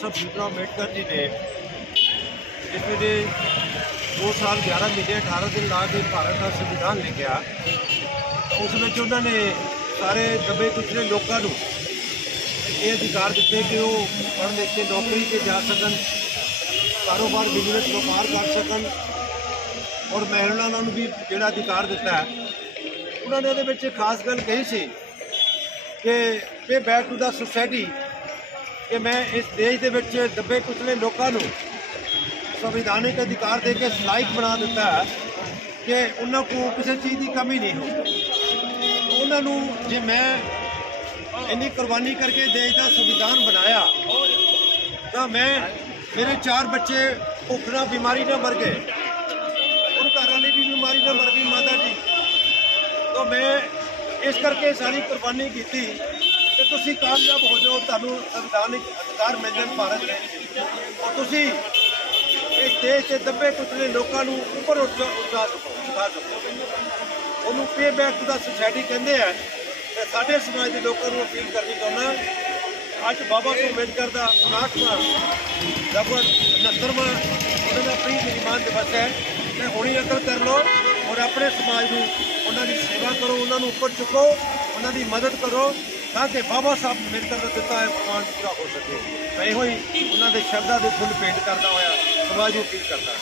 ਸਾਹਿਬ ਭੀਮਰਾਓ ਅੰਬੇਡਕਰ ਜੀ ਨੇ। ਜਿਸ ਵੇਲੇ 2 ਸਾਲ 11 ਮਹੀਨੇ 18 ਦਿਨ ਲਾ ਕੇ ਭਾਰਤ ਦਾ ਸੰਵਿਧਾਨ ਲਿਖਿਆ। ਉਸ ਵਿੱਚ ਉਹਨਾਂ ਨੇ ਸਾਰੇ ਦਬੇ ਕੁਚਲੇ ਲੋਕਾਂ ਨੂੰ ਇਹ ਅਧਿਕਾਰ ਦਿੱਤੇ ਕਿ ਉਹ ਪੜ੍ਹ ਲਿਖ ਕੇ ਨੌਕਰੀ ਤੇ ਜਾ ਸਕਣ, ਕਾਰੋਬਾਰ ਬਿਜ਼ਨਸ ਵਪਾਰ ਕਰ ਸਕਣ ਔਰ ਮਹਿਲਾਵਾਂ ਨੂੰ ਵੀ ਜਿਹੜਾ ਅਧਿਕਾਰ ਦਿੱਤਾ ਹੈ। ਉਹਨਾਂ ਨੇ ਉਹਦੇ ਵਿੱਚ ਖਾਸ ਗੱਲ ਕਹੀ ਸੀ ਕਿ pay back to the society ਕਿ ਮੈਂ ਇਸ ਦੇਸ਼ ਦੇ ਵਿੱਚ ਦੱਬੇ ਕੁਚਲੇ ਲੋਕਾਂ ਨੂੰ ਸੰਵਿਧਾਨਿਕ ਅਧਿਕਾਰ ਦੇ ਕੇ ਲਾਇਕ ਬਣਾ ਦਿੱਤਾ ਕਿ ਉਹਨਾਂ ਕੋਲ ਕਿਸੇ ਚੀਜ਼ ਦੀ ਕਮੀ ਨਹੀਂ ਹੋ ਉਹਨਾਂ ਨੂੰ ਜੇ ਮੈਂ ਇੰਨੀ ਕੁਰਬਾਨੀ ਕਰਕੇ ਦੇਸ਼ ਦਾ ਸੰਵਿਧਾਨ ਬਣਾਇਆ, ਤਾਂ ਮੈਂ ਮੇਰੇ ਚਾਰ ਬੱਚੇ ਭੁੱਖ ਨਾਲ ਬਿਮਾਰੀ ਨਾਲ ਮਰ ਗਏ। ਔਰ ਘਰ ਵਾਲੀ ਵੀ ਬਿਮਾਰੀ ਨਾਲ ਮਰ ਗਈ, ਮਾਤਾ ਜੀ। ਤਾਂ ਮੈਂ ਇਸ ਕਰਕੇ ਸਾਰੀ ਕੁਰਬਾਨੀ ਕੀਤੀ ਤੁਸੀਂ ਕਾਮਯਾਬ ਹੋ ਜਾਓ, ਤੁਹਾਨੂੰ ਸੰਵਿਧਾਨਿਕ ਅਧਿਕਾਰ ਮਿਲ ਜਾਣ ਭਾਰਤ ਦੇ। ਔਰ ਤੁਸੀਂ ਇਸ ਦੇਸ਼ ਦੇ ਦੱਬੇ ਕੁਚਲੇ ਲੋਕਾਂ ਨੂੰ ਉੱਪਰ ਉੱਠਾ ਉੱਠਾ ਸਕੋ, ਉਠਾ ਸਕੋ। ਉਹਨੂੰ pay back to the society ਕਹਿੰਦੇ ਆ ਤੇ ਸਾਡੇ ਸਮਾਜ ਦੇ ਲੋਕਾਂ ਨੂੰ ਅਪੀਲ ਕਰਨੀ ਚਾਹੁੰਦਾ ਅੱਜ ਬਾਬਾ ਸਾਹਿਬ ਅੰਬੇਦਕਰ ਦਾ 59ਵਾਂ ਜਬਰ 69ਵਾਂ ਉਹਨਾਂ ਦਾ ਪ੍ਰੀ ਨਿਰਮਾਣ ਦਿਵਸ ਹੈ। ਮੈਂ ਹੁਣੀ ਅਕਲ ਕਰ ਲਓ ਔਰ ਆਪਣੇ ਸਮਾਜ ਨੂੰ ਉਹਨਾਂ ਦੀ ਸੇਵਾ ਕਰੋ, ਉਹਨਾਂ ਨੂੰ ਉੱਪਰ ਚੁੱਕੋ, ਉਹਨਾਂ ਦੀ ਮਦਦ ਕਰੋ। ਤਾਂ ਕਿ ਬਾਬਾ ਸਾਹਿਬ ਅੰਬੇਡਕਰ ਦਾ ਦਿੱਤਾ ਹੈ ਫਰਮਾਨ ਪੂਰਾ ਹੋ ਸਕੇ। ਮੈਂ ਇਹੋ ਹੀ ਉਹਨਾਂ ਦੇ ਸ਼ਬਦਾਂ ਦੇ ਫੁੱਲ ਭੇਂਟ ਕਰਦਾ ਹੋਇਆ ਸਮਾਜ ਨੂੰ ਅਪੀਲ ਕਰਦਾ